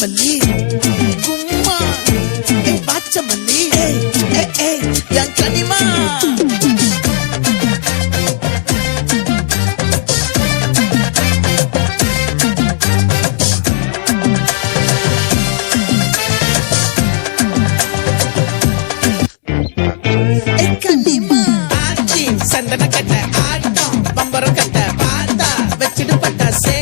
மல்லி கும்மா பாச்ச மல்லி என் கனிமா சந்தன கட்ட ஆட்டம் பம்பரம் கட்ட பாத்தா வச்சிடு பட்டாசே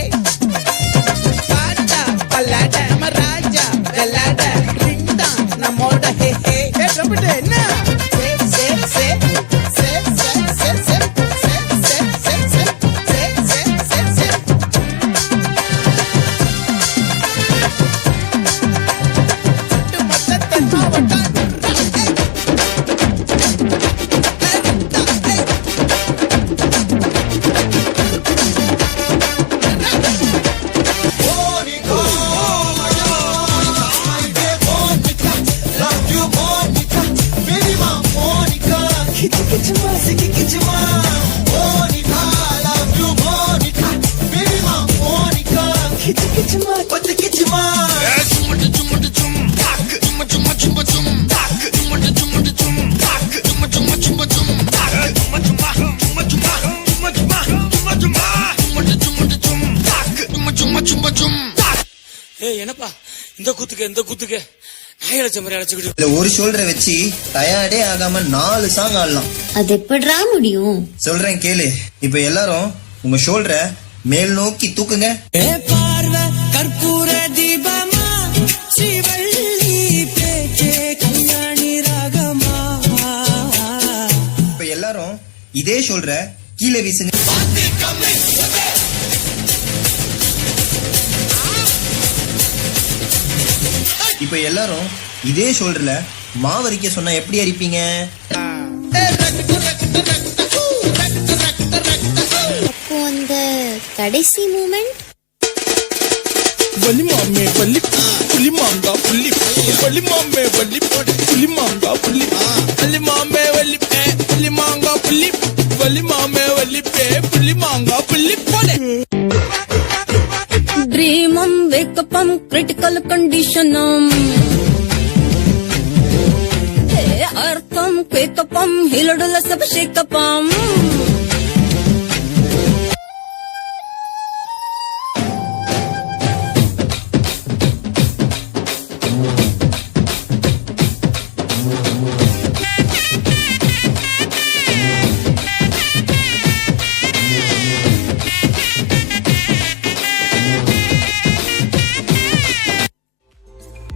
பாட்டா பல்லாட மராஜா கல்லாட ரிண்டா நம்மோட ஹே ஹே ட்ரம்பட் என்ன சே சே சே சே சே சே சே சே சே சே சே சே சே மொத்தத்தை மாவட்டம் என்னப்பா இந்த கூத்துக்கு ஒரு ஷோல்டரை வச்சு டயர்டே ஆகாம 4 சாங் ஆடலாம். அது எப்படிடா முடியும்? சொல்றேன் கேளு. இப்ப எல்லாரும் உங்க ஷோல்டரை மேல் நோக்கி தூக்குங்க. பார்வை கற்பூர தீபமா ஸ்ரீவள்ளி பேச்சே கல்யாணி ராகமா. இப்ப எல்லாரும் இதே ஷோல்டரை கீழே வீசுங்க. இப்ப எல்லாரும் இதே ஷோல்டர்ல மாவரிக்க சொன்னா எப்படி அரிப்பீங்க? அப்போ அந்த கடைசி மூமெண்ட் வலி மாமே வலி புலி மாங்கா புலி வலி மாமே வலி புலி மாங்கா புலி வலி மாமே வலி புலி மாங்கா புலி வலி மாமே வலி புலி மாங்கா புலி போலே. ட்ரீமம் வேக்கப்பம் கிரிட்டிக்கல் கண்டிஷனம் அர்த்தம் கேக்கப்பம் ஹிலடுல சப ஷேக்கப்பம்.